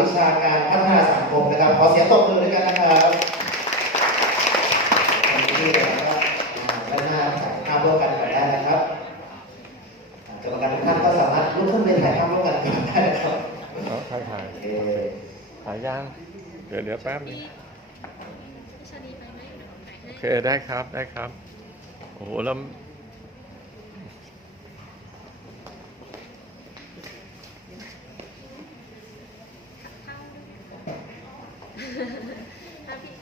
วิชาการพัฒนาสังคมนะครับ ขอเสียงตบมือด้วยกันนะครับที่แล้วก็ด้านหน้าถ่ายภาพร่วมกันก่อนได้นะครับอ่ากรรมการทุกท่านก็สามารถลุกขึ้นไปถ่ายภาพร่วมกันก่อนได้นะครับเอาถ่ายถ่ายโอเคถ่ายย่างเดี๋ยวเดี๋ยวแป๊บนึงพี่ชาลีไปไหมเดี๋ยวถ่ายโอให้เคได้ครับได้ครับ โอ้โหแล้ว เข้า ถ้าพี่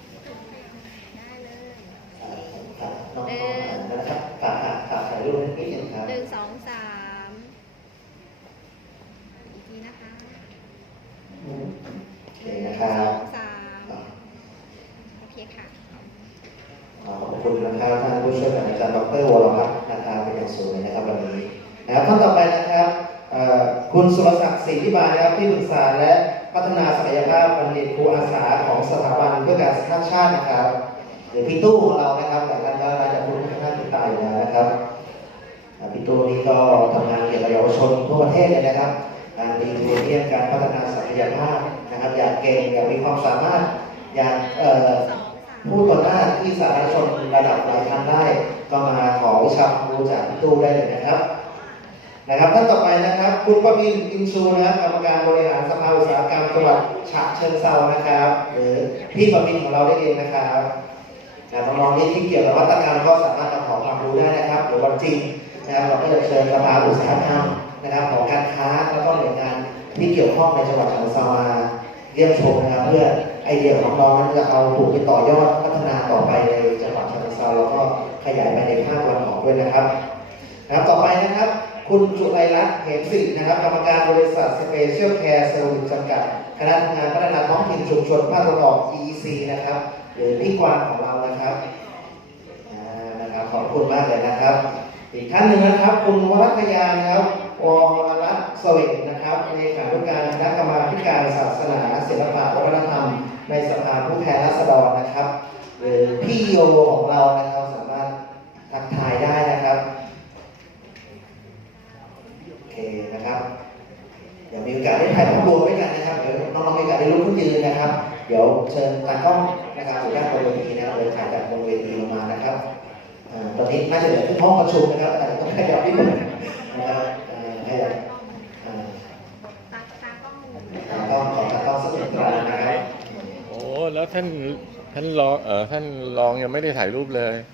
ได้เลยอ่าครับน้องๆนะครับฝากฝากฝากถ่ายรูปนิดนึงครับหนึ่งสองสามอีกทีนะคะโอเคหนึ่งนะคสรัอบงสามโอเคค่ะ ขอบคุณนะครับท่านผู้ช่วยศาสตราจารย์ดรวรพัฒน์นะครับเป็นอย่างสูงเลยนะครับวันนี้นะครับท่านต่อไปนะครับคุณสุรศักดิ์ ศรีพิบาลนะครับที่ปรึกษาและพัฒนาศักยภาพบัณฑิตครูอาสาของสถาบันเพื่อการสร้างชาตินะครับหรือพี่ตู้ของเรานะครับหลายท่านก็น่าจะคุ้นหน้าคุ้นตาอยู่แล้วนะครับพี่ตู้นี่ก็ทำงานเกี่ยวกับเยาวชนทั่วประเทศเลยนะครับการดีเรื่องการพัฒนาศักยภาพนะครับ อยางเก่งอยางมีความสามารถอยางเอ่อสองสามพูดต่อหน้าที่สาธารณชนระดับหลายท่านได้ ก็มาขอวิชาความรู้จากพี่ตู้ได้เลยนะครับ นะครับท่านต่อไปนะครับ คุณประมินอินชูนะครับกรรมการบริหารสภาอุตสาหกรรมจังหวัดฉะเชิงเทรานะครับ หรือพี่ประมินของเราได้เองนะครับนะน้องๆที่ที่เกี่ยวกับวัตกรรมก็สามารถมาขอความรู้ได้นะครับ หรือวันจริงนะครับเราก็จะเชิญสภาอุตสาหกรรมนะครับของการค้าแล้วก็หน่วยงานที่เกี่ยวข้องในจังหวัดฉะเชิงเทรามาเยี่ยมชมนะครับ เพื่อไอเดียของน้องนั้นจะเอาถูกไปต่อยอดพัฒนาต่อไปในจังหวัดฉะเชิงเทราแล้วก็ขยายไปในภาคตะวันออกด้วยนะครับนะครับต่อไปนะครับ คุณจุไรรัตน์เหมศิรินะครับ กรรมการบริษัทสเปเชียลแคร์เซอร์วิสจำกัด คณะทำงานพัฒนาท้องถิ่นชุมชนภาคตะวันออก EEC นะครับ หรือพี่กวางของเรานะครับอ่านะครับ ขอบคุณมากเลยนะครับ อีกท่านหนึ่งนะครับ คุณวรัตยานะครับวรรัตน์เสวกนะครับเลขาธิการคณะกรรมาธิการศาสนาศิลปะวัฒนธรรม ในสภาผู้แทนราษฎรนะครับ หรือพี่โยของเรานะครับสามารถทักทายได้นะครับ โอ เคนะครับเดี๋ยวมีโอกาสได้ถ่ายภาพรวมด้วยกันนะครับเดี๋ยวน้องๆมีโอกาสได้ลุกขึ้นยืนนะครับ เดี๋ยวเชิญตากล้องนะครับอยู่ด้านบนเวทีนะครับเลยถ่ายจากบนเวทีลงมานะครับตอนนี้น่าจะเหลือที่ห้องประชุมนะครับแต่ต้องขยับนิดนึงนะครับให้อ่าตาตากล้องตากล้องขอตากล้องสักหนึ่งกลางนะครับโอ้แล้วท่านท่านรองเออท่านรองยังไม่ได้ถ่ายรูปเลย